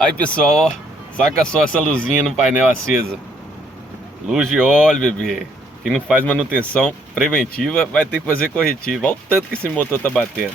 Aí pessoal, ó, saca só essa luzinha no painel acesa. Luz de óleo, bebê. Quem não faz manutenção preventiva vai ter que fazer corretiva. Olha o tanto que esse motor tá batendo.